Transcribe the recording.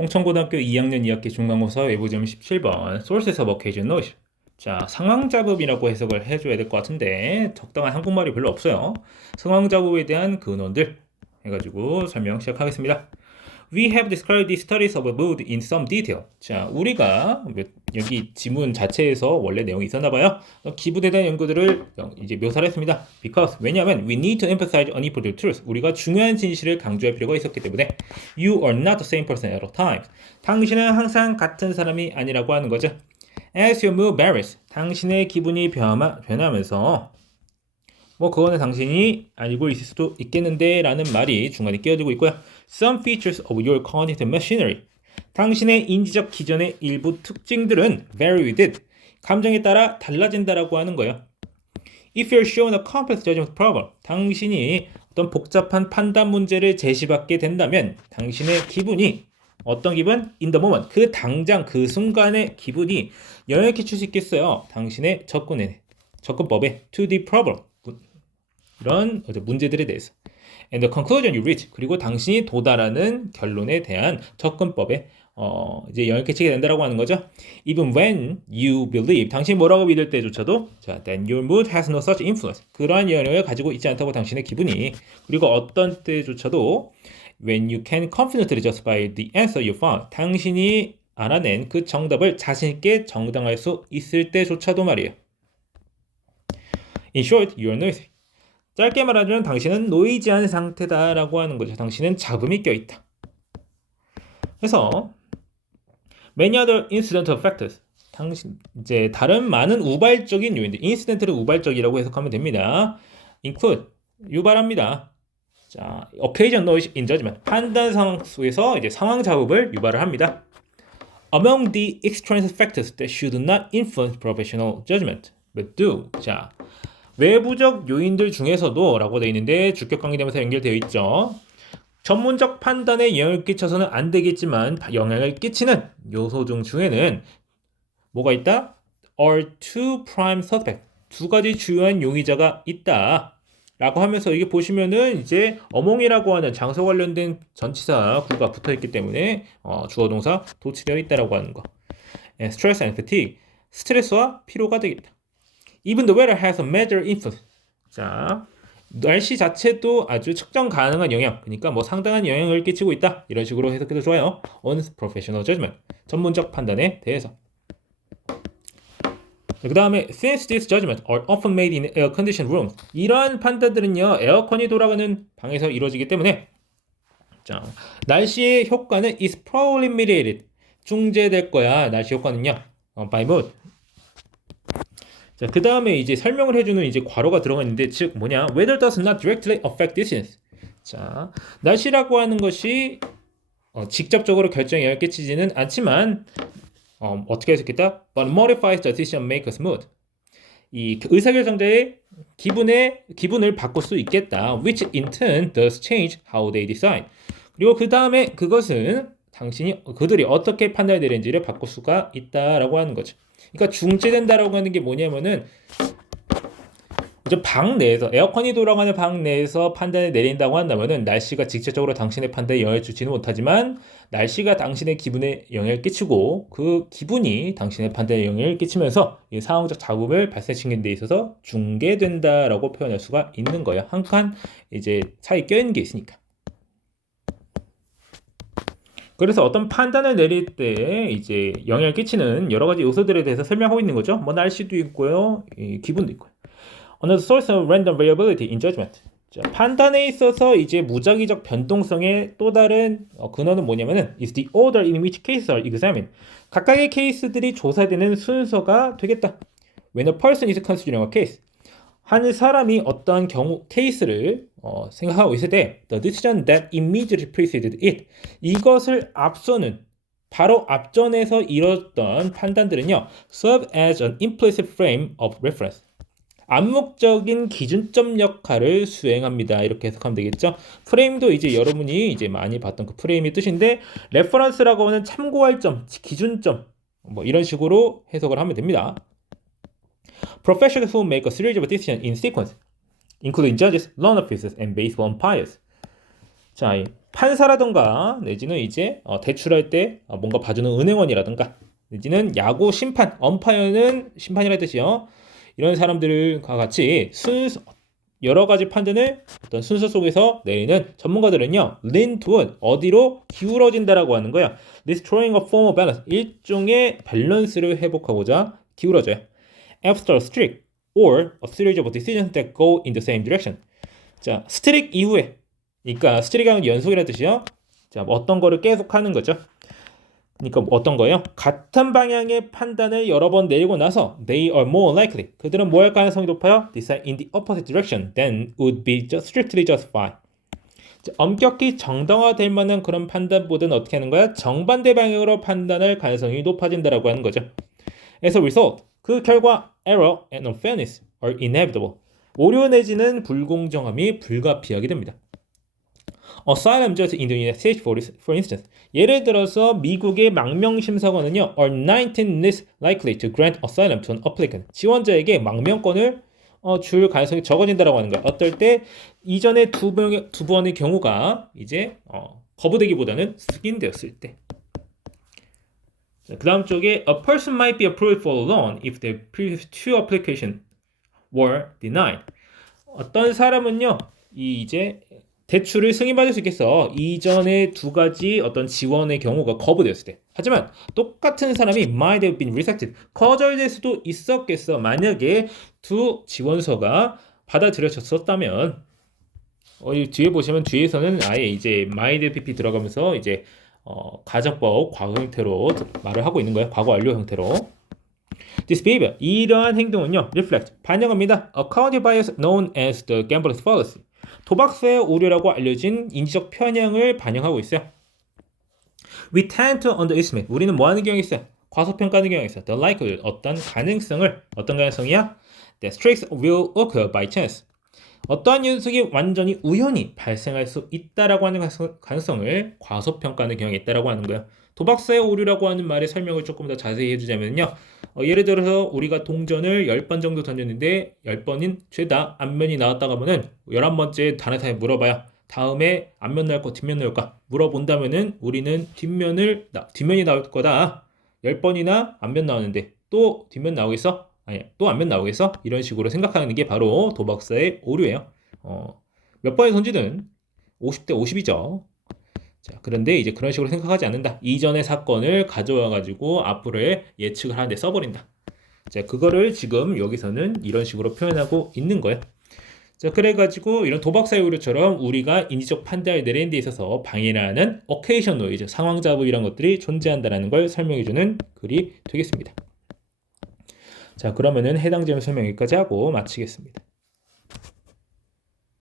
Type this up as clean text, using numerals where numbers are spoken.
홍천고등학교 2학년 2학기 중간고사 외부점 17번 Sources of Occasion Noise. 자, 상황자급이라고 해석을 해줘야 될 것 같은데 적당한 한국말이 별로 없어요. 상황자급에 대한 근원들 해가지고 설명 시작하겠습니다. We have described the studies of mood in some detail. 자, 우리가 여기 지문 자체에서 원래 내용이 있었나 봐요. 기분에 대한 연구들을 이제 묘사를 했습니다. Because 왜냐하면 we need to emphasize an important truth. 우리가 중요한 진실을 강조할 필요가 있었기 때문에 You are not the same person at all times. 당신은 항상 같은 사람이 아니라고 하는 거죠. As your mood varies. 당신의 기분이 변하면서 그거는 당신이 알고 있을 수도 있겠는데 라는 말이 중간에 끼어들고 있고요. Some features of your cognitive machinery. 당신의 인지적 기전의 일부 특징들은 vary with it. 감정에 따라 달라진다라고 하는 거예요. If you're shown a complex judgment problem. 당신이 어떤 복잡한 판단 문제를 제시받게 된다면 당신의 기분이 어떤 기분? In the moment. 그 당장 그 순간의 기분이 영향을 끼칠 수 있겠어요. 당신의 접근법에 to the problem. 이런 문제들에 대해서. And the conclusion you reach. 그리고 당신이 도달하는 결론에 대한 접근법에 이제 영향을 끼치게 된다라고 하는 거죠. Even when you believe. 당신이 뭐라고 믿을 때조차도 자, then your mood has no such influence. 그러한 영향을 가지고 있지 않다고 당신의 기분이. 그리고 어떤 때조차도 when you can confidently justify the answer you found. 당신이 알아낸 그 정답을 자신 있게 정당할 수 있을 때조차도 말이에요. In short, you are noisy. 짧게 말하자면 당신은 노이지한 상태다라고 하는 거죠. 당신은 잡음이 껴있다. 그래서 many other incidental factors. 이제 다른 많은 우발적인 요인들. incident를 우발적이라고 해석하면 됩니다. include 유발합니다. 자, occasion noise in judgment. 판단 상황 속에서 이제 상황 자극을 유발을 합니다. Among the extrinsic factors that should not influence professional judgment, but do. 자, 외부적 요인들 중에서도 라고 되어 있는데 주격 관계되면서 연결되어 있죠. 전문적 판단에 영향을 끼쳐서는 안 되겠지만 영향을 끼치는 요소 중에는 뭐가 있다? Are two prime suspects. 두 가지 주요한 용의자가 있다. 라고 하면서 이게 보시면은 이제 어몽이라고 하는 장소 관련된 전치사 구가 붙어 있기 때문에 주어 동사 도치되어 있다라고 하는 거. Stress and fatigue. 스트레스와 피로가 되겠다. Even the weather has a major influence. 자, 날씨 자체도 아주 측정 가능한 영향, 그러니까 상당한 영향을 끼치고 있다. 이런 식으로 해석해도 좋아요. On professional judgment. 전문적 판단에 대해서. 그 다음에 since these judgments are often made in air-conditioned rooms. 이러한 판단들은요, 에어컨이 돌아가는 방에서 이루어지기 때문에 자, 날씨의 효과는 is probably mediated. 중재될 거야. 날씨 효과는요. by mood. 자, 그 다음에 이제 설명을 해주는 이제 괄호가 들어가 있는데, 즉 뭐냐? Weather does not directly affect distance. 자, 날씨라고 하는 것이 직접적으로 결정에 영향을 끼치지는 않지만 어떻게 해석했다? But modifies the decision maker's mood. 이 의사결정자의 기분을 바꿀 수 있겠다. Which in turn does change how they decide. 그리고 그 다음에 그것은 그들이 어떻게 판단을 내리는지를 바꿀 수가 있다라고 하는 거죠. 그러니까 중재된다라고 하는 게 뭐냐면은 방 내에서 에어컨이 돌아가는 방 내에서 판단을 내린다고 한다면은 날씨가 직접적으로 당신의 판단에 영향을 주지는 못하지만 날씨가 당신의 기분에 영향을 끼치고 그 기분이 당신의 판단에 영향을 끼치면서 이 상황적 자극을 발생시키는 데 있어서 중개된다라고 표현할 수가 있는 거예요. 한 칸 이제 사이 껴있는 게 있으니까. 그래서 어떤 판단을 내릴 때 이제 영향을 끼치는 여러 가지 요소들에 대해서 설명하고 있는 거죠. 날씨도 있고요, 기분도 있고요. Another source of random variability in judgment. 자, 판단에 있어서 이제 무작위적 변동성의 또 다른 근원은 뭐냐면은 is the order in which cases are examined. 각각의 케이스들이 조사되는 순서가 되겠다. When a person is considering a case. 한 사람이 어떠한 경우 케이스를 생각하고 있을 때 the decision that immediately preceded it. 이것을 바로 앞전에서 이뤘던 판단들은요, serve as an implicit frame of reference. 암묵적인 기준점 역할을 수행합니다. 이렇게 해석하면 되겠죠. 프레임도 이제 여러분이 이제 많이 봤던 그 프레임의 뜻인데, 레퍼런스라고 하는 참고할 점, 기준점, 이런 식으로 해석을 하면 됩니다. Professionals who make a series of decisions in sequence, including judges, loan officers, and baseball umpires. 자, 판사라든가 내지는 이제 대출할 때 뭔가 봐주는 은행원이라든가 내지는 야구 심판, 엄파이어는 심판이라 뜻이요. 이런 사람들과 같이 여러 가지 판단을 어떤 순서 속에서 내리는 전문가들은요, lean toward 어디로 기울어진다라고 하는 거야. Destroying a form of balance 일종의 밸런스를 회복하고자 기울어져요. After a streak or a series of decisions that go in the same direction. 자, 스트릭 이후에, 그러니까 스트릭하면 연속이라는 뜻이요. 자, 어떤 거를 계속 하는 거죠. 그러니까 어떤 거예요? 같은 방향의 판단을 여러 번 내리고 나서 they are more likely. 그들은 뭐 할 가능성이 높아요? decide in the opposite direction than would be just strictly justified. 엄격히 정당화될 만한 그런 판단보다는 어떻게 하는 거야? 정반대 방향으로 판단할 가능성이 높아진다라고 하는 거죠. As a result, 그 결과 error and unfairness are inevitable. 오류 내지는 불공정함이 불가피하게 됩니다. Asylum judges in the United States, for instance. 예를 들어서 미국의 망명심사관은요, are 19 less likely to grant asylum to an applicant. 지원자에게 망명권을 줄 가능성이 적어진다라고 하는 거야. 어떨 때 이전에 두 번의 경우가 이제 거부되기보다는 승인되었을 때. 그 다음 쪽에 a person might be approved for a loan if the previous two applications were denied. 어떤 사람은요, 이제 대출을 승인받을 수 있겠어. 이전에 두 가지 어떤 지원의 경우가 거부되었을 때. 하지만 똑같은 사람이 might have been rejected. 거절될 수도 있었겠어. 만약에 두 지원서가 받아들여졌었다면 뒤에 보시면 뒤에서는 아예 이제 might pp 들어가면서 이제 가정법 과거 형태로 말을 하고 있는 거예요. 과거 완료 형태로. This behavior, 이러한 행동은요, reflect, 반영합니다. A cognitive bias known as the gambler's fallacy. 도박사의 오류라고 알려진 인지적 편향을 반영하고 있어요. We tend to underestimate. 우리는 뭐 하는 경향이 있어요? 과소평가하는 경향이 있어요. The likelihood, 어떤 가능성이야? That streaks will occur by chance. 어떠한 연속이 완전히 우연히 발생할 수 있다라고 하는 가능성을 과소평가하는 경향이 있다라고 하는 거예요. 도박사의 오류라고 하는 말의 설명을 조금 더 자세히 해주자면요. 예를 들어서 우리가 동전을 10번 정도 던졌는데 10번인 죄다 앞면이 나왔다가 하면은 11번째 다른 사람이 물어봐요. 다음에 앞면 나올까 뒷면 나올까 물어본다면은 우리는 뒷면이 나올 거다. 10번이나 앞면 나오는데 또 뒷면 나오겠어? 아니, 또 앞면 나오겠어? 이런 식으로 생각하는 게 바로 도박사의 오류예요. 몇 번의 던지든 50대 50이죠. 자, 그런데 이제 그런 식으로 생각하지 않는다. 이전의 사건을 가져와 가지고 앞으로의 예측을 하는데 써버린다. 자, 그거를 지금 여기서는 이런 식으로 표현하고 있는 거예요. 자, 그래가지고 이런 도박사의 오류처럼 우리가 인지적 판단을 내리는 데 있어서 방해하는 occasion noise, 상황 잡음 이런 것들이 존재한다는 걸 설명해주는 글이 되겠습니다. 자, 그러면은 해당 점을 설명 여기까지 하고 마치겠습니다.